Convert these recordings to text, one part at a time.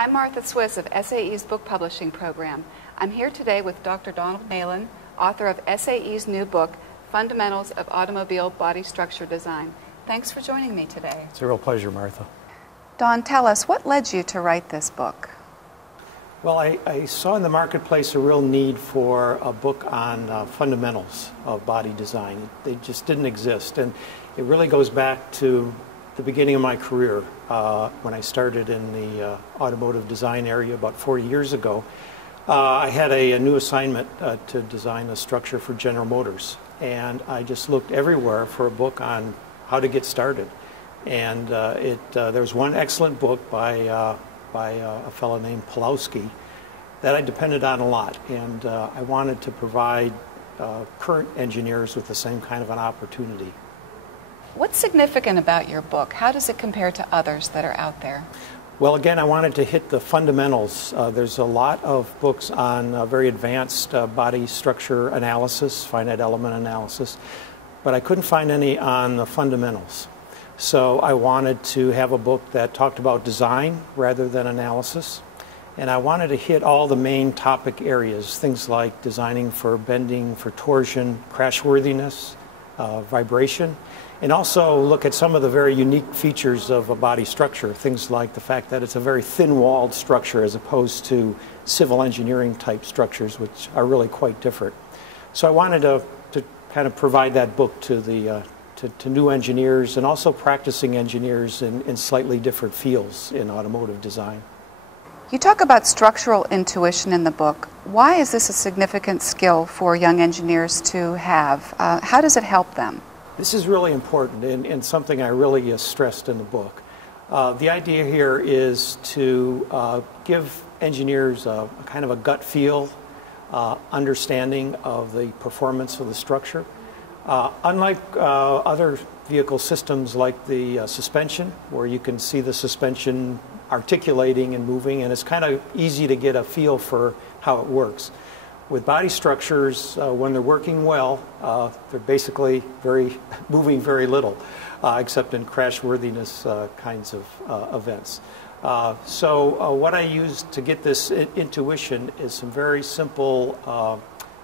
I'm Martha Swiss of SAE's book publishing program. I'm here today with Dr. Donald Malen, author of SAE's new book, Fundamentals of Automobile Body Structure Design. Thanks for joining me today. It's a real pleasure, Martha. Don, tell us, what led you to write this book? Well, I saw in the marketplace a real need for a book on fundamentals of body design. They just didn't exist, and it really goes back to the beginning of my career when I started in the automotive design area about 40 years ago. I had a new assignment to design a structure for General Motors, and I just looked everywhere for a book on how to get started. And there was one excellent book by a fellow named Pulowski that I depended on a lot, and I wanted to provide current engineers with the same kind of an opportunity. What's significant about your book? How does it compare to others that are out there? Well, again, I wanted to hit the fundamentals. There's a lot of books on very advanced body structure analysis, finite element analysis, but I couldn't find any on the fundamentals. So I wanted to have a book that talked about design rather than analysis. And I wanted to hit all the main topic areas, things like designing for bending, for torsion, crashworthiness, vibration, and also look at some of the very unique features of a body structure, things like the fact that it's a very thin-walled structure as opposed to civil engineering type structures, which are really quite different. So I wanted to kind of provide that book to the to new engineers and also practicing engineers in slightly different fields in automotive design. You talk about structural intuition in the book. Why is this a significant skill for young engineers to have? How does it help them? This is really important and something I really stressed in the book. The idea here is to give engineers a kind of a gut feel, understanding of the performance of the structure. Unlike other vehicle systems like the suspension, where you can see the suspension articulating and moving, and it's kind of easy to get a feel for how it works. With body structures, when they're working well, they're basically moving very little, except in crashworthiness kinds of events. So what I used to get this intuition is some very simple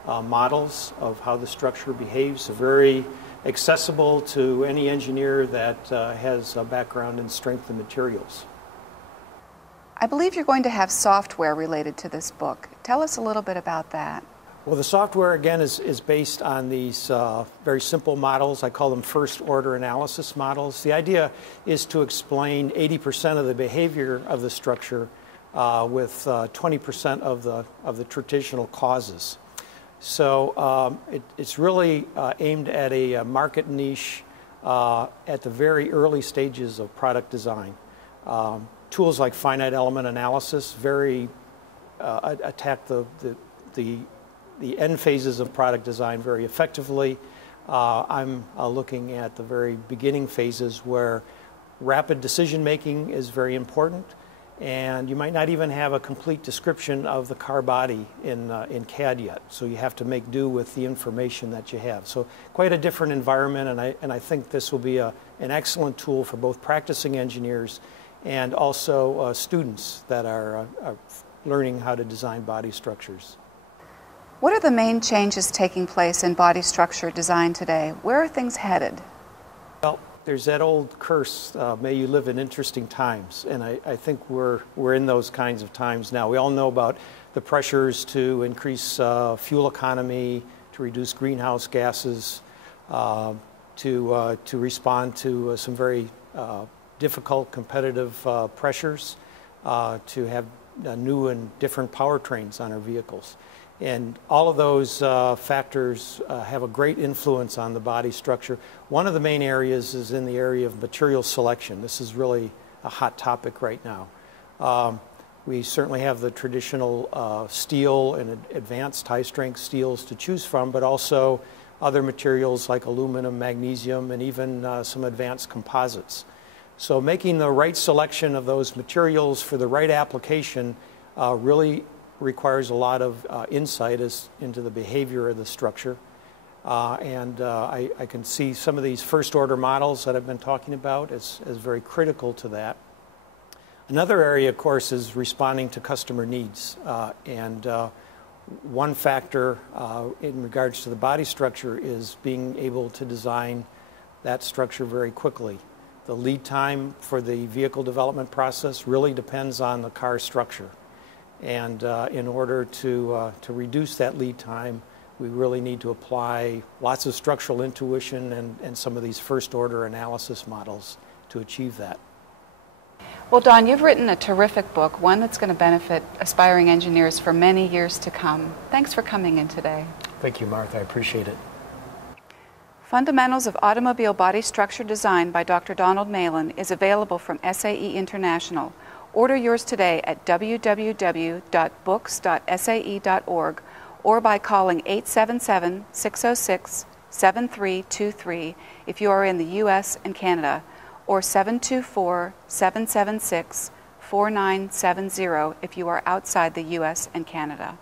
models of how the structure behaves, very accessible to any engineer that has a background in strength and materials. I believe you're going to have software related to this book. Tell us a little bit about that. Well, the software, again, is based on these very simple models. I call them first-order analysis models. The idea is to explain 80% of the behavior of the structure with 20% of the traditional causes. So it's really aimed at a market niche at the very early stages of product design. Tools like finite element analysis attack the end phases of product design very effectively. I'm looking at the very beginning phases where rapid decision making is very important, and you might not even have a complete description of the car body in CAD yet, so you have to make do with the information that you have. So quite a different environment, and I think this will be an excellent tool for both practicing engineers and also students that are learning how to design body structures. What are the main changes taking place in body structure design today? Where are things headed? Well, there's that old curse, may you live in interesting times, and I think we're in those kinds of times now. We all know about the pressures to increase fuel economy, to reduce greenhouse gases, to respond to some very difficult competitive pressures, to have new and different powertrains on our vehicles. And all of those factors have a great influence on the body structure. One of the main areas is in the area of material selection. This is really a hot topic right now. We certainly have the traditional steel and advanced high-strength steels to choose from, but also other materials like aluminum, magnesium, and even some advanced composites. So making the right selection of those materials for the right application really requires a lot of insight into the behavior of the structure. I can see some of these first-order models that I've been talking about as very critical to that. Another area, of course, is responding to customer needs. One factor in regards to the body structure is being able to design that structure very quickly. The lead time for the vehicle development process really depends on the car structure. And in order to reduce that lead time, we really need to apply lots of structural intuition and some of these first-order analysis models to achieve that. Well, Don, you've written a terrific book, one that's going to benefit aspiring engineers for many years to come. Thanks for coming in today. Thank you, Martha. I appreciate it. Fundamentals of Automobile Body Structure Design by Dr. Donald Malen is available from SAE International. Order yours today at www.books.sae.org or by calling 877-606-7323 if you are in the U.S. and Canada, or 724-776-4970 if you are outside the U.S. and Canada.